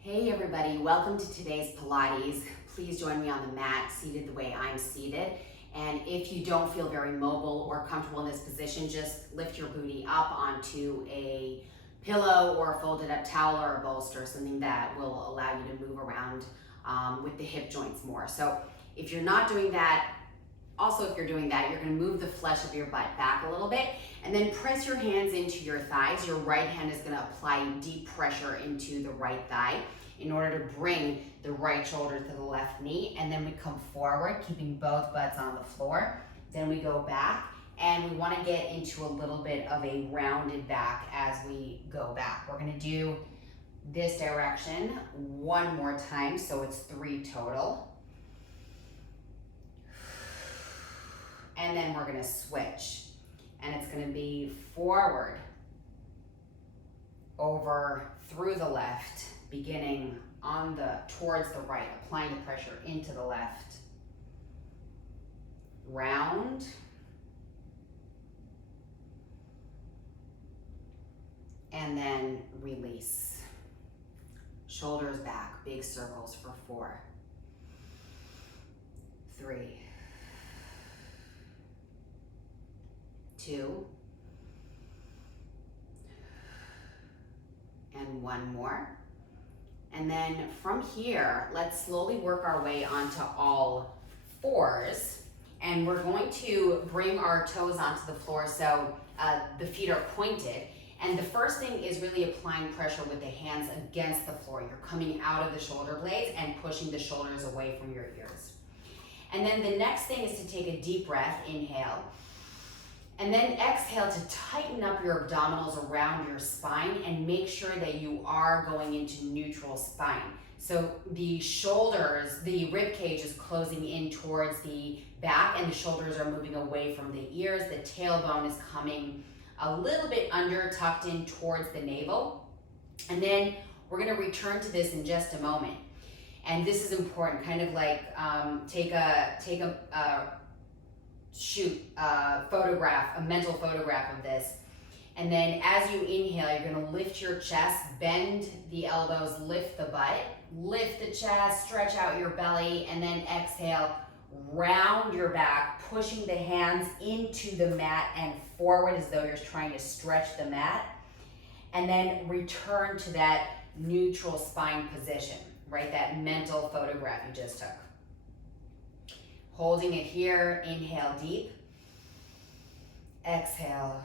Hey everybody, welcome to today's Pilates. Please join me on the mat, seated the way I'm seated. And if you don't feel very mobile or comfortable in this position, just lift your booty up onto a pillow or a folded up towel or a bolster, something that will allow you to move around with the hip joints more. So if you're not doing that, also if you're doing that, you're gonna move the flesh of your butt back a little bit and then press your hands into your thighs. Your right hand is gonna apply deep pressure into the right thigh in order to bring the right shoulder to the left knee. And then we come forward, keeping both butts on the floor. Then we go back and we wanna get into a little bit of a rounded back as we go back. We're gonna do this direction one more time, so it's 3 total. And then we're gonna switch. And it's gonna be forward, over, through the left, beginning on towards the right, applying the pressure into the left. Round. And then release. Shoulders back, big circles for 4, 3, 2, and 1 more. And then from here, let's slowly work our way onto all 4s. And we're going to bring our toes onto the floor so the feet are pointed. And the first thing is really applying pressure with the hands against the floor. You're coming out of the shoulder blades and pushing the shoulders away from your ears. And then the next thing is to take a deep breath, inhale. And then exhale to tighten up your abdominals around your spine and make sure that you are going into neutral spine. So the shoulders, the rib cage is closing in towards the back and the shoulders are moving away from the ears. The tailbone is coming a little bit under, tucked in towards the navel. And then we're gonna return to this in just a moment. And this is important, kind of like take a photograph, a mental photograph of this. And then as you inhale, you're gonna lift your chest, bend the elbows, lift the butt, lift the chest, stretch out your belly, and then exhale, round your back, pushing the hands into the mat and forward as though you're trying to stretch the mat. And then return to that neutral spine position, right? That mental photograph you just took. Holding it here, inhale deep, exhale.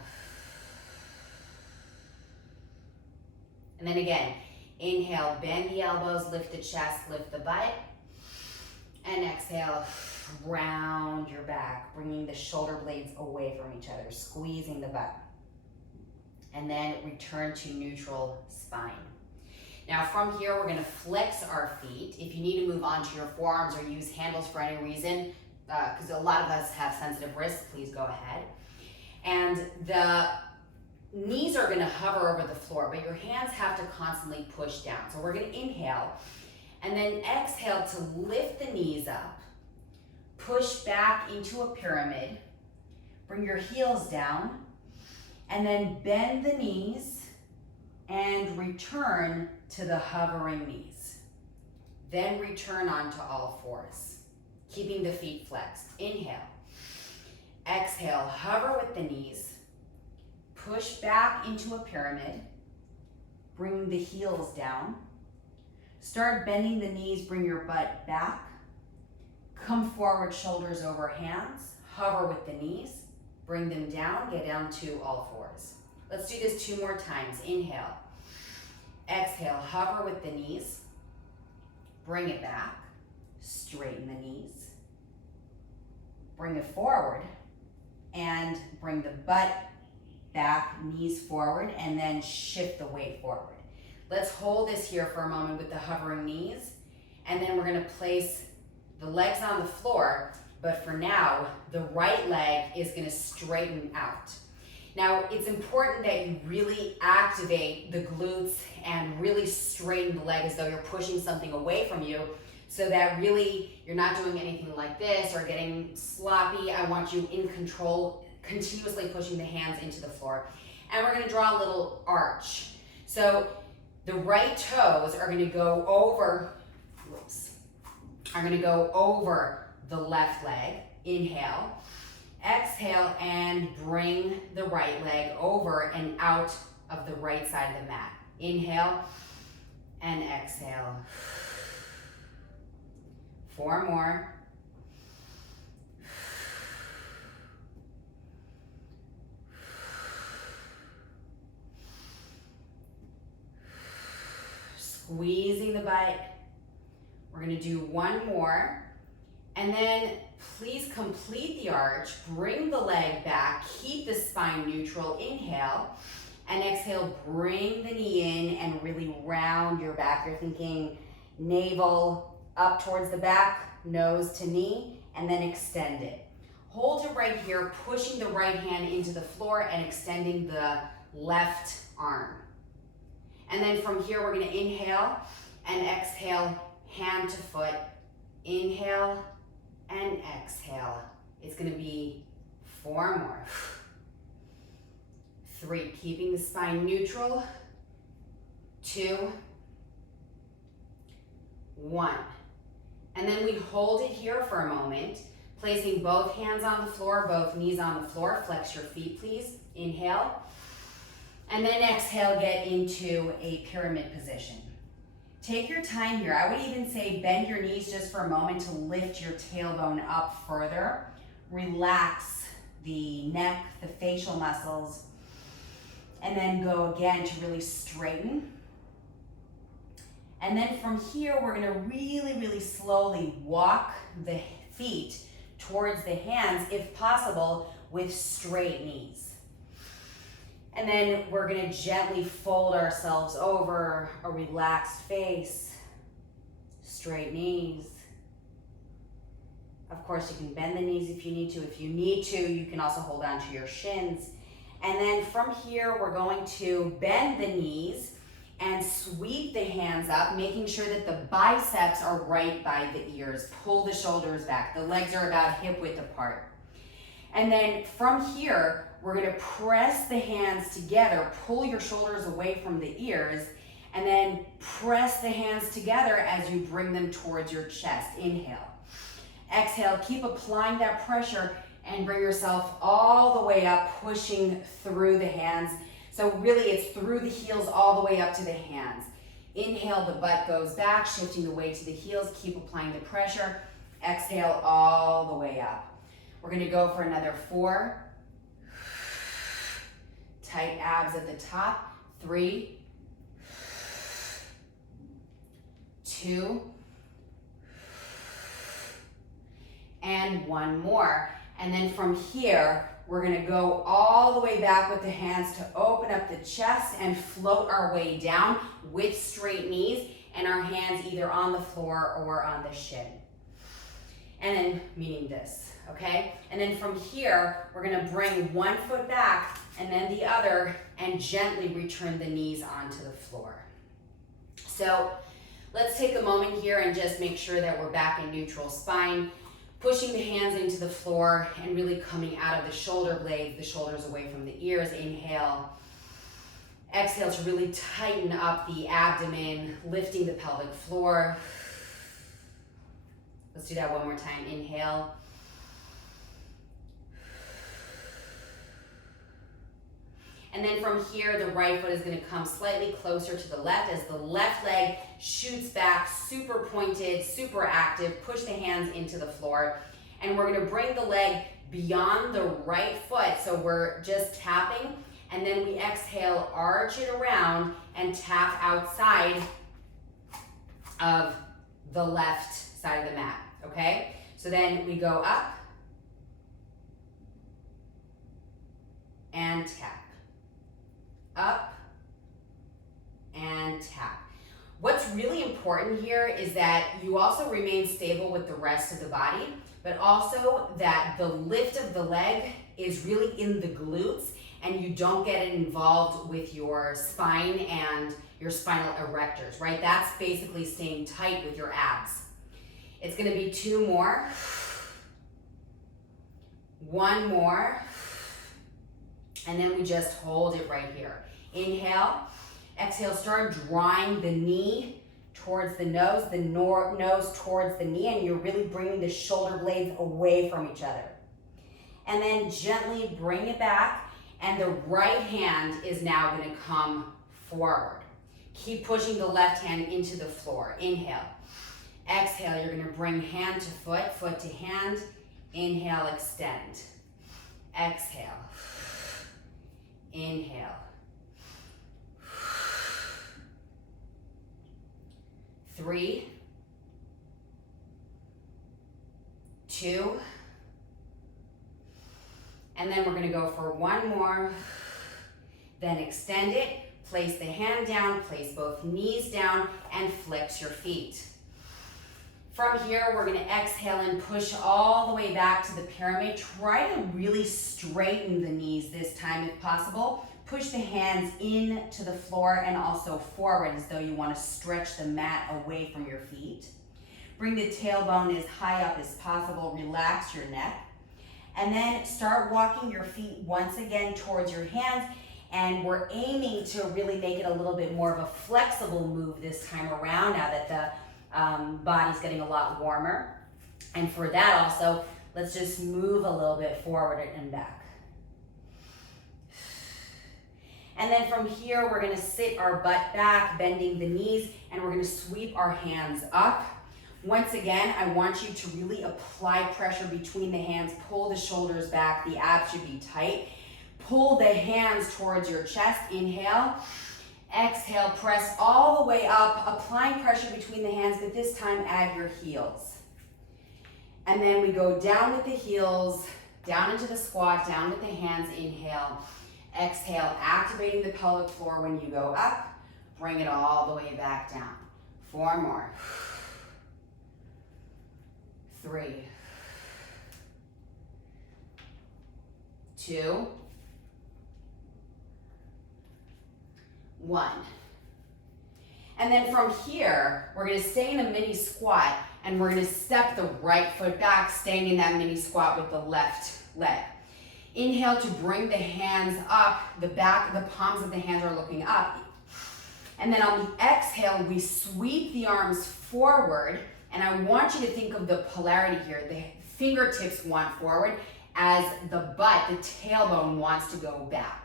And then again, inhale, bend the elbows, lift the chest, lift the butt. And exhale, round your back, bringing the shoulder blades away from each other, squeezing the butt. And then return to neutral spine. Now from here, we're gonna flex our feet. If you need to move onto your forearms or use handles for any reason, because a lot of us have sensitive wrists, please go ahead. And the knees are gonna hover over the floor, but your hands have to constantly push down. So we're gonna inhale, and then exhale to lift the knees up, push back into a pyramid, bring your heels down, and then bend the knees and return to the hovering knees. Then return onto all 4s, keeping the feet flexed. Inhale, exhale, hover with the knees, push back into a pyramid, bring the heels down, start bending the knees, bring your butt back, come forward, shoulders over hands, hover with the knees, bring them down, get down to all 4s. Let's do this 2 more times. Inhale, exhale, hover with the knees, bring it back, straighten the knees, bring it forward, and bring the butt back, knees forward, and then shift the weight forward. Let's hold this here for a moment with the hovering knees, and then we're gonna place the legs on the floor, but for now, the right leg is gonna straighten out. Now, it's important that you really activate the glutes and really straighten the leg as though you're pushing something away from you, so that really you're not doing anything like this or getting sloppy. I want you in control, continuously pushing the hands into the floor. And we're gonna draw a little arch. So The right toes are gonna go over, the left leg. Inhale. Exhale and bring the right leg over and out of the right side of the mat. Inhale and exhale. 4 more. Squeezing the butt. We're gonna do 1 more. And then please complete the arch. Bring the leg back. Keep the spine neutral. Inhale. And exhale, bring the knee in and really round your back. You're thinking navel up towards the back, nose to knee, and then extend it. Hold it right here, pushing the right hand into the floor and extending the left arm. And then from here, we're gonna inhale and exhale, hand to foot. Inhale and exhale. It's gonna be 4 more. 3, keeping the spine neutral. 2, 1. And then we hold it here for a moment, placing both hands on the floor, both knees on the floor. Flex your feet, please. Inhale. And then exhale, get into a pyramid position. Take your time here. I would even say bend your knees just for a moment to lift your tailbone up further. Relax the neck, the facial muscles, and then go again to really straighten. And then from here, we're gonna really, really slowly walk the feet towards the hands, if possible, with straight knees. And then we're gonna gently fold ourselves over, a relaxed face, straight knees. Of course, you can bend the knees if you need to. If you need to, you can also hold on to your shins. And then from here, we're going to bend the knees and sweep the hands up, making sure that the biceps are right by the ears. Pull the shoulders back. The legs are about hip width apart. And then from here, we're gonna press the hands together, pull your shoulders away from the ears, and then press the hands together as you bring them towards your chest. Inhale. Exhale, keep applying that pressure and bring yourself all the way up, pushing through the hands. So really it's through the heels all the way up to the hands. Inhale, the butt goes back, shifting the weight to the heels, keep applying the pressure. Exhale all the way up. We're gonna go for another 4. Tight abs at the top. 3, 2, and 1 more. And then from here, we're gonna go all the way back with the hands to open up the chest and float our way down with straight knees and our hands either on the floor or on the shin. And then, meaning this, okay? And then from here, we're gonna bring 1 foot back and then the other and gently return the knees onto the floor. So let's take a moment here and just make sure that we're back in neutral spine, pushing the hands into the floor and really coming out of the shoulder blades, the shoulders away from the ears. Inhale. Exhale to really tighten up the abdomen, lifting the pelvic floor. Let's do that one more time. Inhale. And then from here, the right foot is gonna come slightly closer to the left as the left leg shoots back, super pointed, super active. Push the hands into the floor. And we're gonna bring the leg beyond the right foot. So we're just tapping, and then we exhale, arch it around and tap outside of the left side of the mat, okay? So then we go up and tap. Up and tap. What's really important here is that you also remain stable with the rest of the body, but also that the lift of the leg is really in the glutes and you don't get it involved with your spine and your spinal erectors, right? That's basically staying tight with your abs. It's gonna be 2 more. 1 more. And then we just hold it right here. Inhale, Exhale, start drawing the knee towards the nose towards the knee, and you're really bringing the shoulder blades away from each other. And then gently bring it back, and the right hand is now gonna come forward. Keep pushing the left hand into the floor. Inhale. Exhale, you're gonna bring hand to foot, foot to hand. Inhale, extend. Exhale. Inhale. 3, 2, and then we're gonna go for one more. Then extend it, place the hand down, place both knees down, and flex your feet. From here, we're gonna exhale and push all the way back to the pyramid. Try to really straighten the knees this time if possible. Push the hands into the floor and also forward as though you want to stretch the mat away from your feet. Bring the tailbone as high up as possible. Relax your neck. And then start walking your feet once again towards your hands. And we're aiming to really make it a little bit more of a flexible move this time around now that the body's getting a lot warmer. And for that also, let's just move a little bit forward and back. And then from here, we're gonna sit our butt back, bending the knees, and we're gonna sweep our hands up. Once again, I want you to really apply pressure between the hands, pull the shoulders back, the abs should be tight. Pull the hands towards your chest, inhale. Exhale, press all the way up, applying pressure between the hands, but this time add your heels. And then we go down with the heels, down into the squat, down with the hands, inhale. Exhale, activating the pelvic floor when you go up. Bring it all the way back down. 4 more. 3, 2, 1. And then from here, we're gonna stay in a mini squat, and we're gonna step the right foot back, staying in that mini squat with the left leg. Inhale to bring the hands up, the palms of the hands are looking up. And then on the exhale, we sweep the arms forward, and I want you to think of the polarity here. The fingertips want forward as the butt, the tailbone wants to go back.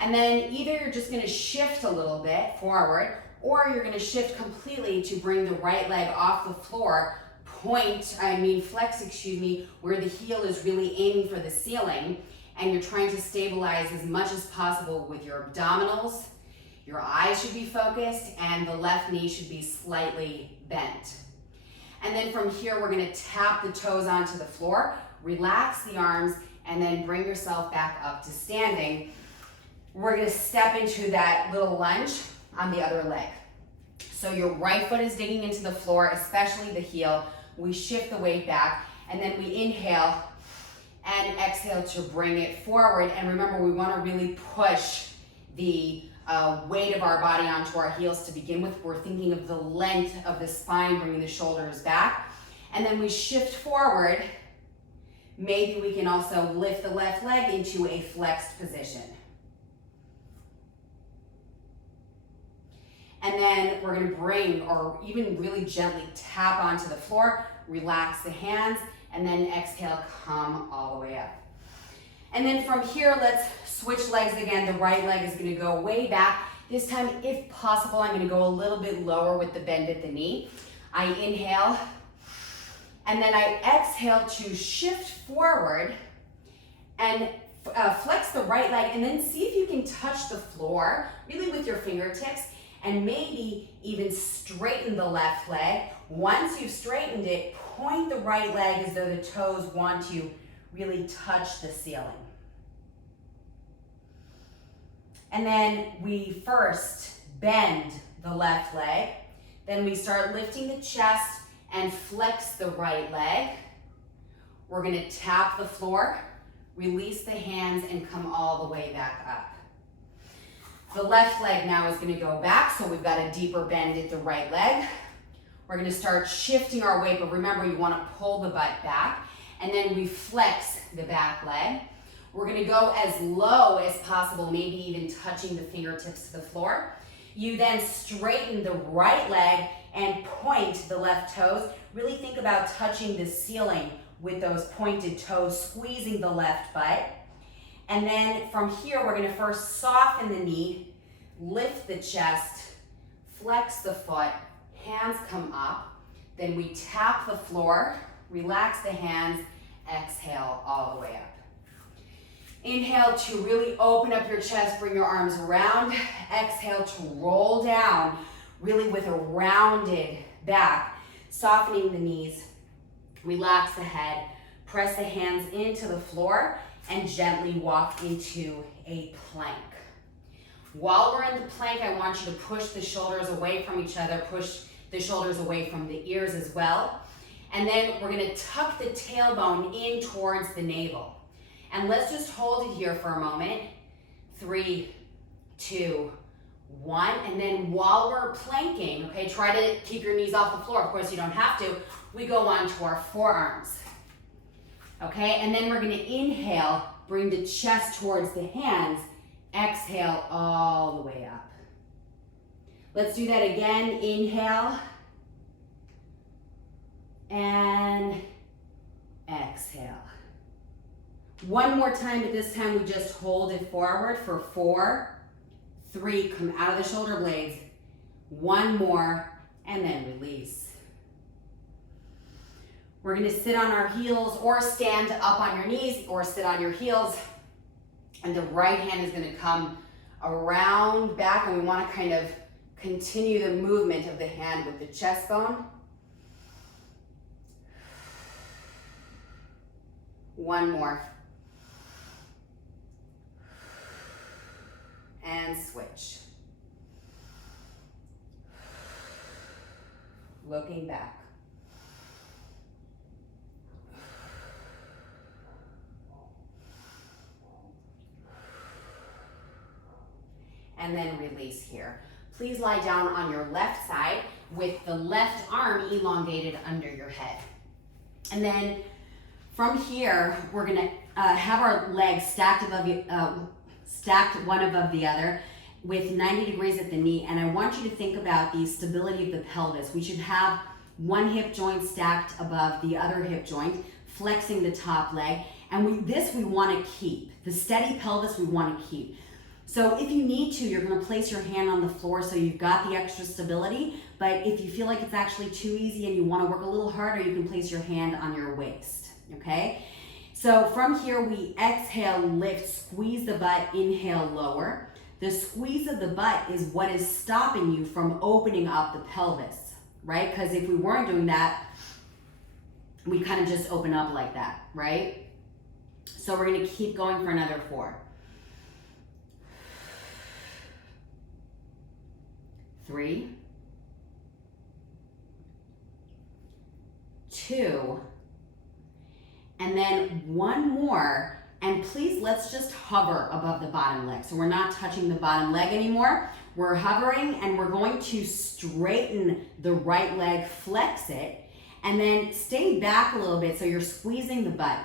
And then either you're just gonna shift a little bit forward, or you're gonna shift completely to bring the right leg off the floor, flex, where the heel is really aiming for the ceiling, and you're trying to stabilize as much as possible with your abdominals. Your eyes should be focused, and the left knee should be slightly bent. And then from here, we're gonna tap the toes onto the floor, relax the arms, and then bring yourself back up to standing. We're gonna step into that little lunge on the other leg. So your right foot is digging into the floor, especially the heel. We shift the weight back, and then we inhale and exhale to bring it forward. And remember, we want to really push the weight of our body onto our heels to begin with. We're thinking of the length of the spine, bringing the shoulders back. And then we shift forward. Maybe we can also lift the left leg into a flexed position. And then we're gonna bring, or even really gently tap onto the floor, relax the hands, and then exhale, come all the way up. And then from here, let's switch legs again. The right leg is gonna go way back. This time, if possible, I'm gonna go a little bit lower with the bend at the knee. I inhale, and then I exhale to shift forward and flex the right leg, and then see if you can touch the floor, really with your fingertips, and maybe even straighten the left leg. Once you've straightened it, point the right leg as though the toes want to really touch the ceiling. And then we first bend the left leg, then we start lifting the chest and flex the right leg. We're gonna tap the floor, release the hands, and come all the way back up. The left leg now is gonna go back, so we've got a deeper bend at the right leg. We're gonna start shifting our weight, but remember, you wanna pull the butt back, and then we flex the back leg. We're gonna go as low as possible, maybe even touching the fingertips to the floor. You then straighten the right leg and point the left toes. Really think about touching the ceiling with those pointed toes, squeezing the left butt. And then from here, we're gonna first soften the knee, lift the chest, flex the foot, hands come up. Then we tap the floor, relax the hands, exhale all the way up. Inhale to really open up your chest, bring your arms around. Exhale to roll down, really with a rounded back, softening the knees, relax the head, press the hands into the floor, and gently walk into a plank. While we're in the plank, I want you to push the shoulders away from each other, push the shoulders away from the ears as well. And then we're gonna tuck the tailbone in towards the navel. And let's just hold it here for a moment. 3, 2, 1. And then while we're planking, okay, try to keep your knees off the floor. Of course, you don't have to. We go on to our forearms. Okay, and then we're gonna inhale, bring the chest towards the hands. Exhale all the way up. Let's do that again. Inhale. And exhale. One more time, but this time we just hold it forward for 4, 3, come out of the shoulder blades. 1 more, and then release. We're gonna sit on our heels or stand up on your knees or sit on your heels. And the right hand is gonna come around back, and we wanna kind of continue the movement of the hand with the chest bone. 1 more. And switch. Looking back. And then release here. Please lie down on your left side with the left arm elongated under your head. And then from here, we're gonna have our legs stacked one above the other with 90 degrees at the knee. And I want you to think about the stability of the pelvis. We should have one hip joint stacked above the other hip joint, flexing the top leg. And we wanna keep. The steady pelvis we wanna keep. So if you need to, you're gonna place your hand on the floor so you've got the extra stability. But if you feel like it's actually too easy and you wanna work a little harder, you can place your hand on your waist, okay? So from here, we exhale, lift, squeeze the butt, inhale, lower. The squeeze of the butt is what is stopping you from opening up the pelvis, right? Because if we weren't doing that, we kind of just open up like that, right? So we're gonna keep going for another 4. 3, 2, and then 1 more. And please, let's just hover above the bottom leg. So we're not touching the bottom leg anymore. We're hovering, and we're going to straighten the right leg, flex it, and then stay back a little bit so you're squeezing the butt.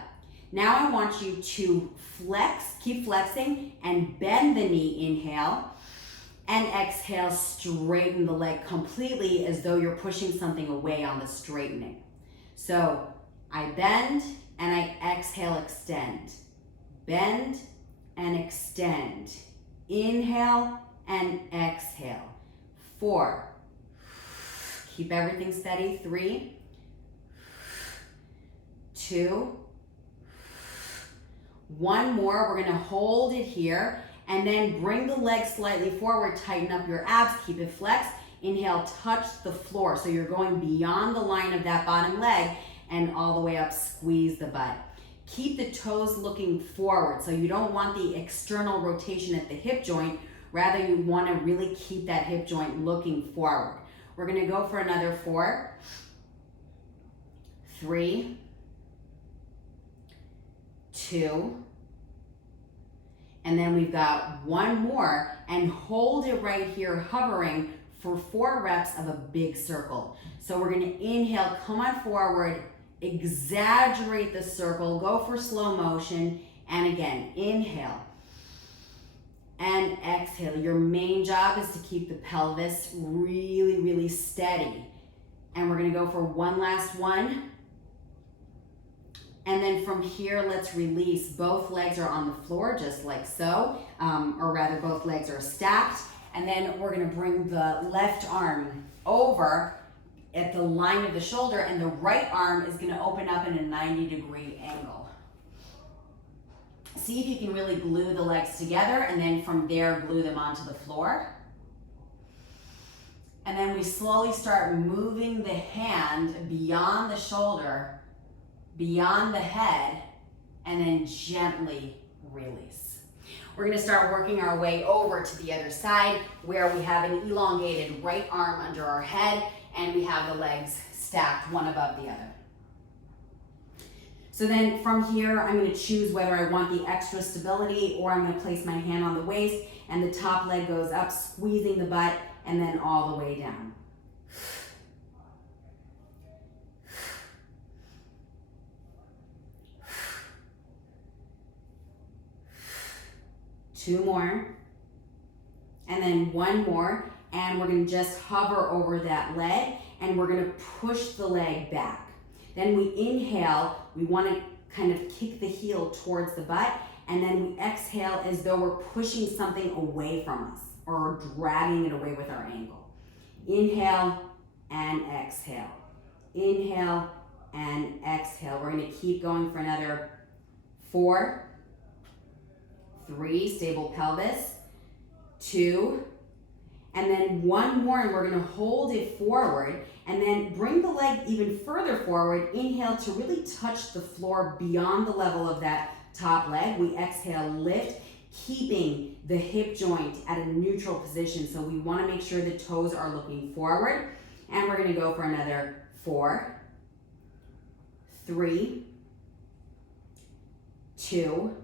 Now I want you to flex, keep flexing, and bend the knee, inhale. And exhale, straighten the leg completely as though you're pushing something away on the straightening. So I bend and I exhale, extend. Bend and extend. Inhale and exhale. 4. Keep everything steady. 3, 2, 1 more. We're gonna hold it here. And then bring the legs slightly forward, tighten up your abs, keep it flexed. Inhale, touch the floor. So you're going beyond the line of that bottom leg and all the way up, squeeze the butt. Keep the toes looking forward. So you don't want the external rotation at the hip joint. Rather, you want to really keep that hip joint looking forward. We're going to go for another 4, 3, 2, and then we've got 1 more, and hold it right here, hovering for 4 reps of a big circle. So we're gonna inhale, come on forward, exaggerate the circle, go for slow motion, and again, inhale, and exhale. Your main job is to keep the pelvis really, really steady. And we're gonna go for one last one. And then from here, let's release. Both legs are on the floor, just like so, or rather both legs are stacked. And then we're gonna bring the left arm over at the line of the shoulder, and the right arm is gonna open up in a 90-degree angle. See if you can really glue the legs together, and then from there, glue them onto the floor. And then we slowly start moving the hand beyond the shoulder, beyond the head, and then gently release. We're gonna start working our way over to the other side where we have an elongated right arm under our head and we have the legs stacked one above the other. So then from here, I'm gonna choose whether I want the extra stability or I'm gonna place my hand on the waist and the top leg goes up, squeezing the butt, and then all the way down. Two more, and then one more, and we're gonna just hover over that leg, and we're gonna push the leg back. Then we inhale, we wanna kind of kick the heel towards the butt, and then we exhale as though we're pushing something away from us, or dragging it away with our ankle. Inhale and exhale. Inhale and exhale. We're gonna keep going for another 4, 3, stable pelvis, 2, and then one more, and we're gonna hold it forward, and then bring the leg even further forward. Inhale to really touch the floor beyond the level of that top leg. We exhale, lift, keeping the hip joint at a neutral position. So we wanna make sure the toes are looking forward, and we're gonna go for another 4, 3, 2,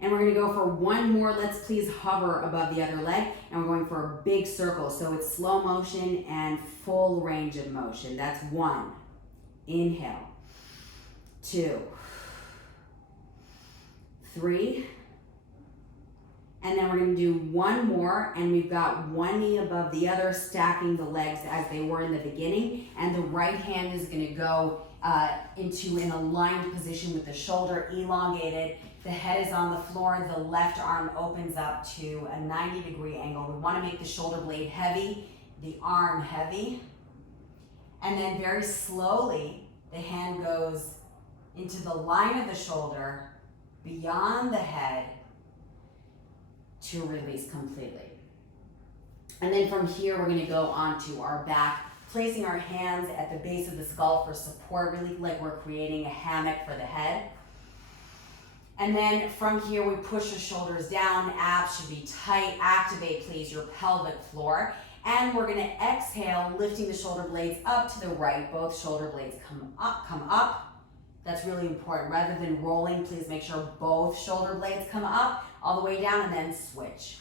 and we're gonna go for one more. Let's please hover above the other leg, and we're going for a big circle. So it's slow motion and full range of motion. That's 1. Inhale. 2. 3. And then we're gonna do one more, and we've got one knee above the other, stacking the legs as they were in the beginning, and the right hand is gonna go into an aligned position with the shoulder elongated. The head is on the floor, the left arm opens up to a 90-degree angle. We wanna make the shoulder blade heavy, the arm heavy, and then very slowly, the hand goes into the line of the shoulder, beyond the head, to release completely. And then from here, we're gonna go onto our back, placing our hands at the base of the skull for support, really like we're creating a hammock for the head. And then from here, we push the shoulders down, abs should be tight. Activate, please, your pelvic floor. And we're gonna exhale, lifting the shoulder blades up to the right. Both shoulder blades come up, come up. That's really important. Rather than rolling, please make sure both shoulder blades come up, all the way down, and then switch.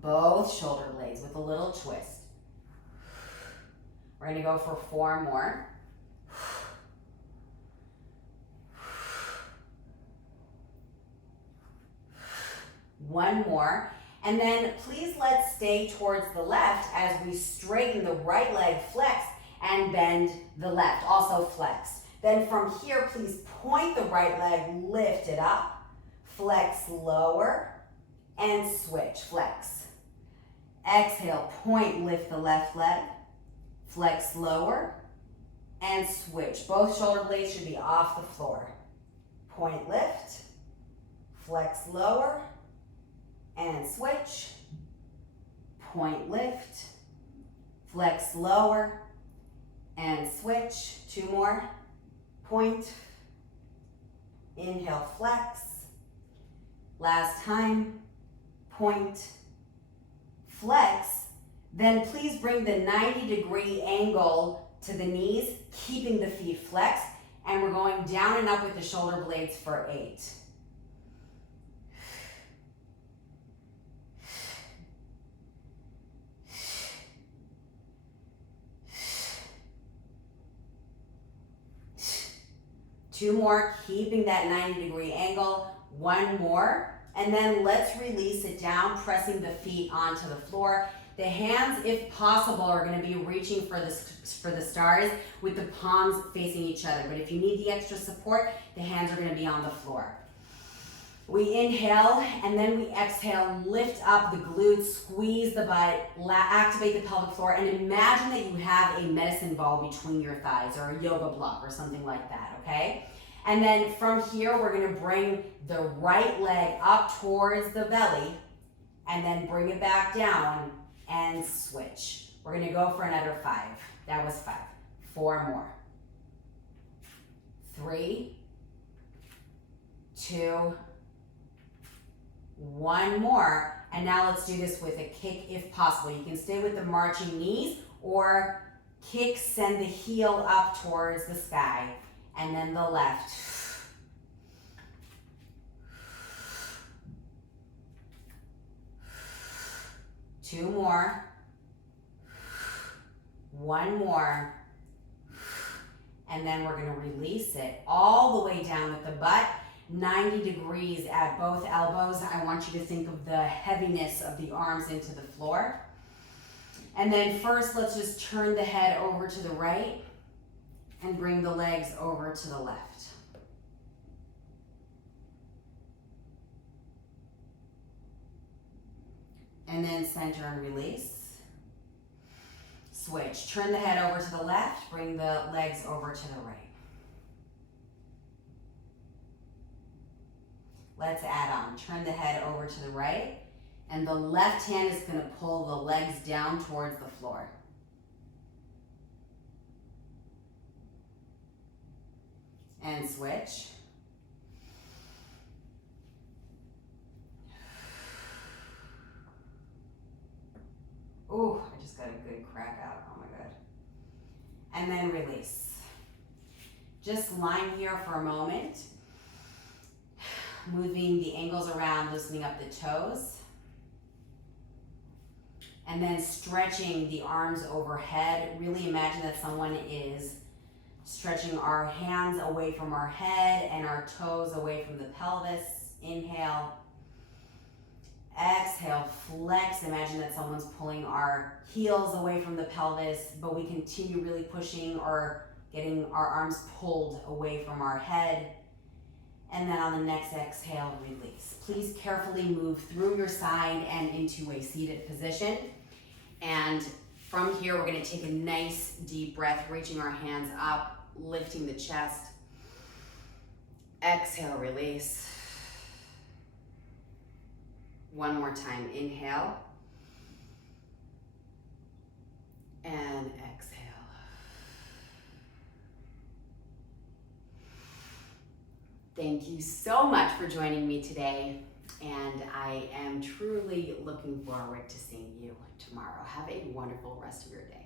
Both shoulder blades with a little twist. We're gonna go for 4 more. One more, and then please let's stay towards the left as we straighten the right leg, flex, and bend the left, also flex. Then from here, please point the right leg, lift it up, flex lower, and switch, flex. Exhale, point, lift the left leg, flex lower, and switch. Both shoulder blades should be off the floor. Point, lift, flex lower, and switch. Point, lift, flex lower, and switch. 2 more. Point, inhale, flex. Last time, point, flex. Then please bring the 90-degree angle to the knees, keeping the feet flexed, and we're going down and up with the shoulder blades for 8. Two more, keeping that 90-degree angle. One more. And then let's release it down, pressing the feet onto the floor. The hands, if possible, are going to be reaching for the stars with the palms facing each other. But if you need the extra support, the hands are going to be on the floor. We inhale, and then we exhale, lift up the glutes, squeeze the butt, activate the pelvic floor, and imagine that you have a medicine ball between your thighs or a yoga block or something like that, okay? And then from here, we're going to bring the right leg up towards the belly, and then bring it back down and switch. We're going to go for another 5. That was 5. 4 more. 3, 2, 1 more. And now let's do this with a kick if possible. You can stay with the marching knees or kick, send the heel up towards the sky. And then the left. 2 more. 1 more. And then we're going to release it all the way down with the butt, 90 degrees at both elbows. I want you to think of the heaviness of the arms into the floor. And then first, let's just turn the head over to the right and bring the legs over to the left. And then center and release. Switch. Turn the head over to the left, bring the legs over to the right. Let's add on. Turn the head over to the right, and the left hand is going to pull the legs down towards the floor. And switch. Ooh, I just got a good crack out. Oh my God. And then release. Just lying here for a moment. Moving the ankles around, loosening up the toes. And then stretching the arms overhead. Really imagine that someone is stretching our hands away from our head and our toes away from the pelvis. Inhale. Exhale, flex. Imagine that someone's pulling our heels away from the pelvis, but we continue really pushing or getting our arms pulled away from our head. And then on the next exhale, release. Please carefully move through your side and into a seated position. And from here, we're going to take a nice deep breath, reaching our hands up, lifting the chest. Exhale, release. One more time, inhale. And exhale. Thank you so much for joining me today, and I am truly looking forward to seeing you tomorrow. Have a wonderful rest of your day.